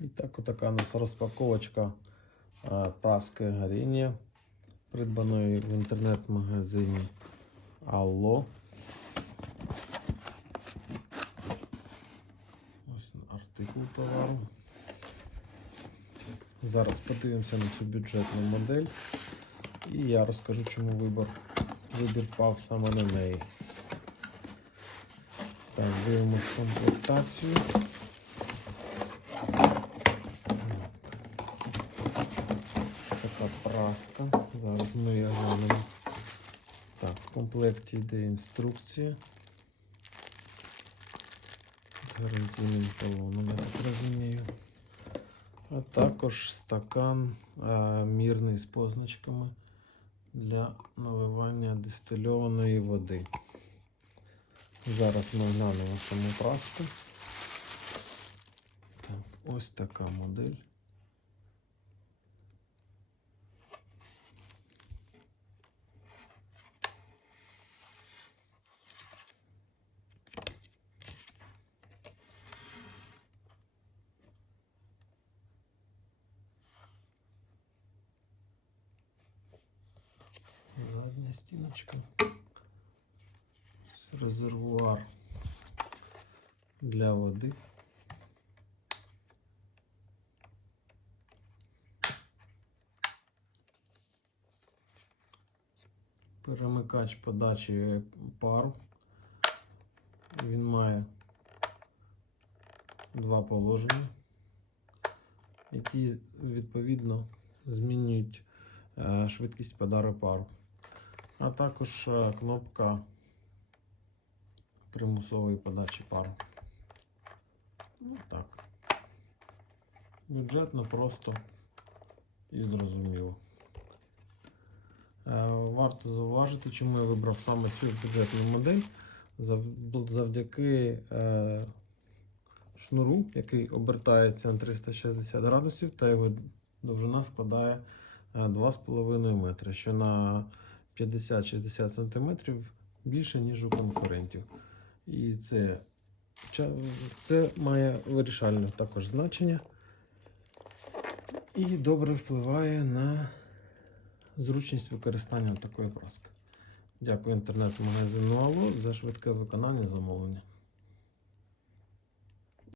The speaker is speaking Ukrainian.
І так, отака у нас розпаковочка е, праски Гаріння, придбаної в інтернет-магазині Алло. Ось артикул товару. Зараз подивимося на цю бюджетну модель. І я розкажу, чому вибір, вибір впав саме на неї. Так, дивимось комплектацію. Праска. Зараз ми її глянемо. Так, в комплекті йде інструкція. З гарантійним талоном, я так розумію. А також стакан е, мірний з позначками для наливання дистильованої води. Зараз ми глянемо саму праску. Так, ось така модель. Задня стіночка. Резервуар для води. Перемикач подачі пару. Він має два положення, які відповідно змінюють е, швидкість подару пару. А також е, кнопка примусової подачі пару. Ну так. Бюджетно просто і зрозуміло. Е, Варто зауважити, чому я вибрав саме цю бюджетну модель. Завдяки е, шнуру, який обертається на 360 градусів, та його довжина складає е, 2,5 метри, що на 50-60 см більше, ніж у конкурентів. І це, це має вирішальне також значення і добре впливає на зручність використання такої праски. Дякую інтернет-магазину Ало за швидке виконання замовлення.